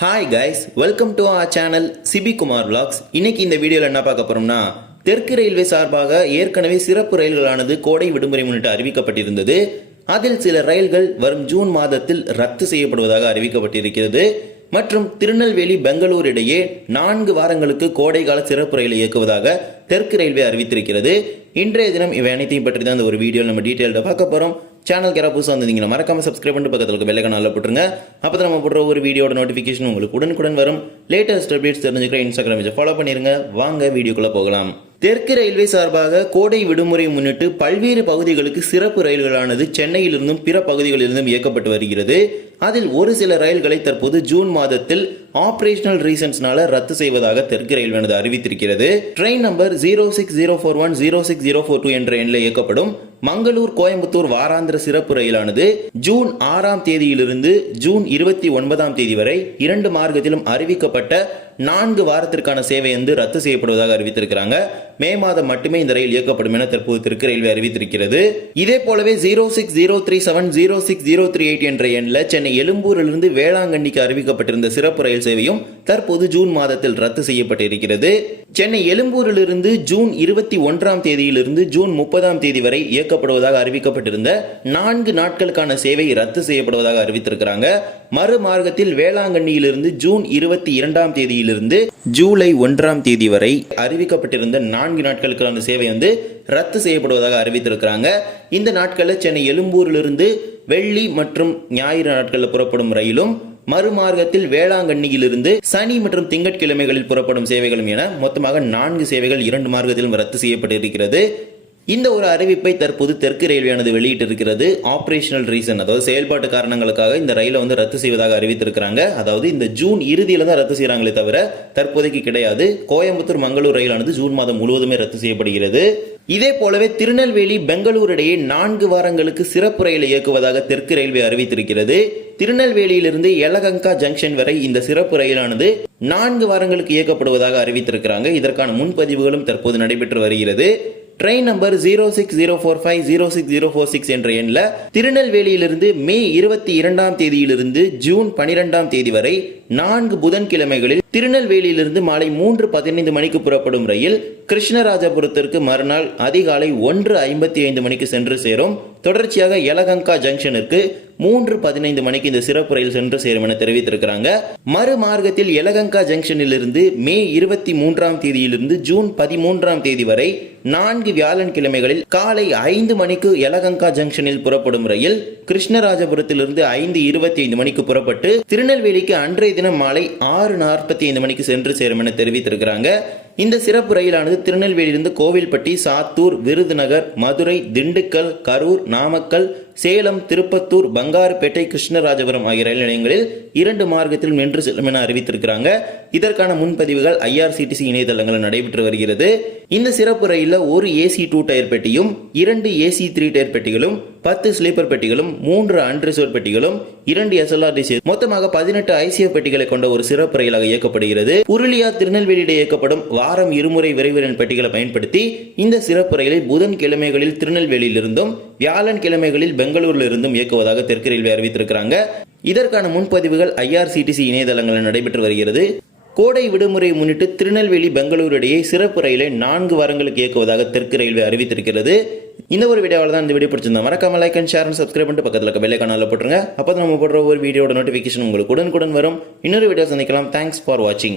Hi guys welcome to uh channel Sibi Kumar vlogs. இன்னைக்கு இந்த வீடியோவில் என்ன பார்க்க போறோம்னா தெற்கு ரயில்வே சார்பாக ஏற்கனவே சிறப்பு ரயில்களானது கோடை விடுமுறை முன்னிட்டு அறிவிக்கப்பட்டிருந்தது. அதில் சில ரயில்கள் வரும் ஜூன் மாதத்தில் ரத்து செய்யப்படுவதாக அறிவிக்கப்பட்டிருக்கிறது. மற்றும் திருநெல்வேலி பெங்களூர் இடையே நான்கு வாரங்களுக்கு கோடைகால சிறப்பு ரயிலை இயக்குவதாக தெற்கு ரயில்வே அறிவித்திருக்கிறது. இன்றைய தினம் இவை அனைத்தையும் பற்றி தான் இந்த ஒரு வீடியோவில் நம்ம டீட்டெயில்டாக பார்க்க போகிறோம் சேனலுக்கு யாராவது புதுசாக வந்திருந்தீங்கன்னா மறக்காம சப்ஸ்கிரைப் பண்ணிட்டு பக்கத்தில் இருக்க பெல்லைக்கன் போட்டுருங்க. அப்போ தான் நம்ம போடுற ஒரு வீடியோட நோட்டிஃபிகேஷன் உங்களுக்கு உடனுக்குடன் வரும். லேட்டஸ்ட் அப்டேட்ஸ் தெரிஞ்சுக்கிற இன்ஸ்டாகிராம் பேஜை ஃபாலோ பண்ணிருங்க. வாங்க வீடியோக்குள்ளே போகலாம். தெற்கு ரயில்வே சார்பாக கோடை விடுமுறை முன்னிட்டு பல்வேறு பகுதிகளுக்கு சிறப்பு ரயில்களானது சென்னையிலிருந்தும் பிற பகுதிகளிலிருந்தும் இயக்கப்பட்டு வருகிறது. அதில் ஒரு சில ரயில்களை தற்போது ஜூன் மாதத்தில் ஆபரேஷனல் ரீசன்ஸ்னால ரத்து செய்வதாக தெற்கு ரயில்வேனது அறிவித்திருக்கிறது. Train number zero six zero four one zero six zero four two என்ற எண்ணில் இயக்கப்படும் மங்களூர் கோயம்புத்தூர் வாராந்திர சிறப்பு ரயிலானது ஜூன் ஆறாம் தேதியிலிருந்து ஜூன் இருபத்தி ஒன்பதாம் தேதி வரை இரண்டு மார்க்கத்திலும் அறிவிக்கப்பட்ட நான்கு வாரத்திற்கான சேவை வந்து ரத்து செய்யப்படுவதாக அறிவித்திருக்கிறாங்க. மே மாதம் மட்டுமே இந்த ரயில் இயக்கப்படும் என தற்போது தெற்கு ரயில்வே அறிவித்திருக்கிறது. இதே போலவே zero six zero three seven zero six zero three eight என்ற எண்ணில் சென்னை சென்னை எழும்பூரிலிருந்து வேளாங்கண்ணிக்கு அறிவிக்கப்பட்டிருந்த சிறப்பு ரயில் சேவையும் தற்போது ஜூன் மாதத்தில் ரத்து செய்யப்பட்டிருக்கிறது. சென்னை எழும்பூரிலிருந்து ஜூன் இருபத்தி ஒன்றாம் தேதியிலிருந்து ஜூன் முப்பதாம் தேதி வரை இயக்கப்படுவதாக அறிவிக்கப்பட்டிருந்த நான்கு நாட்களுக்கான சேவை ரத்து செய்யப்படுவதாக அறிவித்திருக்கிறாங்க. மறுமார்க்கத்தில் வேளாங்கண்ணியிலிருந்து ஜூன் இருபத்தி இரண்டாம் தேதியிலிருந்து ஜூலை ஒன்றாம் தேதி வரை அறிவிக்கப்பட்டிருந்த நான்கு நாட்களுக்கான சேவை வந்து ரத்து செய்யப்படுவதாக அறிவித்திருக்கிறாங்க. இந்த நாட்களில் சென்னை எழும்பூரிலிருந்து வெள்ளி மற்றும் ஞாயிறு நாட்களில் புறப்படும் ரயிலும் மறுமார்க்கத்தில் வேளாங்கண்ணியிலிருந்து சனி மற்றும் திங்கட்கிழமைகளில் புறப்படும் சேவைகளும் என மொத்தமாக நான்கு சேவைகள் இரண்டு மார்க்கத்திலும் ரத்து செய்யப்பட்டிருக்கிறது. இந்த ஒரு அறிவிப்பை தற்போது தெற்கு ரயில்வேயானது வெளியிட்டிருக்கிறது. ஆப்ரேஷனல் ரீசன் அதாவது செயல்பாட்டு காரணங்களுக்காக இந்த ரயிலை வந்து ரத்து செய்வதாக அறிவித்திருக்கிறாங்க. அதாவது இந்த ஜூன் இறுதியில் தான் ரத்து செய்கிறாங்களே தவிர தற்போதைக்கு கிடையாது. கோயம்புத்தூர் மங்களூர் ரயிலானது ஜூன் மாதம் முழுவதுமே ரத்து செய்யப்படுகிறது. இதே போலவே திருநெல்வேலி பெங்களூர் இடையே நான்கு வாரங்களுக்கு சிறப்பு ரயில் இயக்குவதாக தெற்கு ரயில்வே அறிவித்திருக்கிறது. திருநெல்வேலியிலிருந்து எலகங்கா ஜங்ஷன் வரை இந்த சிறப்பு ரயிலானது நான்கு வாரங்களுக்கு இயக்கப்படுவதாக அறிவித்திருக்கிறாங்க. இதற்கான முன்பதிவுகளும் தற்போது நடைபெற்று வருகிறது. Train number zero six zero four five zero six zero four six என்ற எண்ணில் திருநெல்வேலியிலிருந்து மே இருபத்தி இரண்டாம் தேதியிலிருந்து ஜூன் பனிரெண்டாம் தேதி வரை நான்கு புதன்கிழமைகளில் திருநெல்வேலியிலிருந்து மாலை மூன்று பதினைந்து மணிக்கு புறப்படும் ரயில் கிருஷ்ணராஜபுரத்திற்கு மறுநாள் அதிகாலை ஒன்று ஐம்பத்தி ஐந்து மணிக்கு சென்று சேரும். தொடர்ச்சியாக எலகங்கா ஜங்ஷனுக்கு மூன்று பதினைந்து மணிக்கு இந்த சிறப்பு ரயில் சென்று சேரும் என தெரிவித்திருக்கிறாங்க. மறுமார்க்கத்தில் எலகங்கா ஜங்ஷனிலிருந்து மே இருபத்தி மூன்றாம் தேதியிலிருந்து ஜூன் பதிமூன்றாம் தேதி வரை நான்கு வியாழன் கிழமைகளில் காலை ஐந்து மணிக்கு எலகங்கா ஜங்ஷனில் புறப்படும் ரயில் கிருஷ்ணராஜபுரத்திலிருந்து ஐந்து இருபத்தி ஐந்து மணிக்கு புறப்பட்டு திருநெல்வேலிக்கு அன்றைய தினம் மாலை ஆறு நாற்பத்தி ஐந்து மணிக்கு சென்று சேரும் என தெரிவித்திருக்கிறாங்க. இந்த சிறப்பு ரயிலானது திருநெல்வேலியிலிருந்து கோவில்பட்டி சாத்தூர் விருதுநகர் மதுரை திண்டுக்கல் கரூர் நாமக்கல் சேலம் திருப்பத்தூர் பங்காருப்பேட்டை கிருஷ்ணராஜபுரம் ஆகிய ரயில் நிலையங்களில் இரண்டு மார்க்கத்தில் நின்று செல்லும் என அறிவித்திருக்கிறாங்க. இதற்கான முன்பதிவுகள் ஐஆர்சிடிசி இணையதளங்களில் நடைபெற்று வருகிறது. இந்த சிறப்பு ரயிலில் ஒரு ஏசி டூ டயர் பெட்டியும் இரண்டு ஏசி த்ரீ டயர் பெட்டிகளும் பத்து ஸ்லீப்பர் பெட்டிகளும் மூன்று அன்ரிசர்வ் பெட்டிகளும் இரண்டு எஸ்எல்ஆர்டிசி மொத்தமாக பதினெட்டு ஐசிஎஃப் பெட்டிகளை கொண்ட ஒரு சிறப்பு ரயிலாக இயக்கப்படுகிறது. புருளியா திருநெல்வேலியிட இயக்கப்படும் வாரம் இருமுறை விரைவு ரயில் பெட்டிகளை பயன்படுத்தி இந்த சிறப்பு ரயிலை புதன் கிழமைகளில் திருநெல்வேலியிலிருந்தும் வியாழன் கிழமைகளில் பெங்களூரில் இருந்தும் இயக்குவதாக தெற்கு ரயில்வே அறிவித்திருக்கிறாங்க. இதற்கான முன்பதிவுகள் ஐஆர்சிடிசி இணையதளங்களில் நடைபெற்று வருகிறது. கோடை விடுமுறை முன்னிட்டு திருநெல்வேலி பெங்களூரு இடையே சிறப்பு ரயிலை நான்கு வாரங்களுக்கு இயக்குவதாக தெற்கு ரயில்வே அறிவித்திருக்கிறது. இந்த ஒரு வீடியோவில் தான் இந்த வீடியோ பிடிச்சிருந்தா மறக்காம like and share and subscribe பண்ணிட்டு பக்கத்தில் இருக்க பெல்லை போட்டுருங்க. அப்போ நம்ம போடுற ஒரு வீடியோட நோட்டிஃபிகேஷன் உங்களுக்கு உடனுக்குடன் வரும். இன்னொரு வீடியோ சந்திக்கலாம். தேங்க்ஸ் ஃபார் வாட்சிங்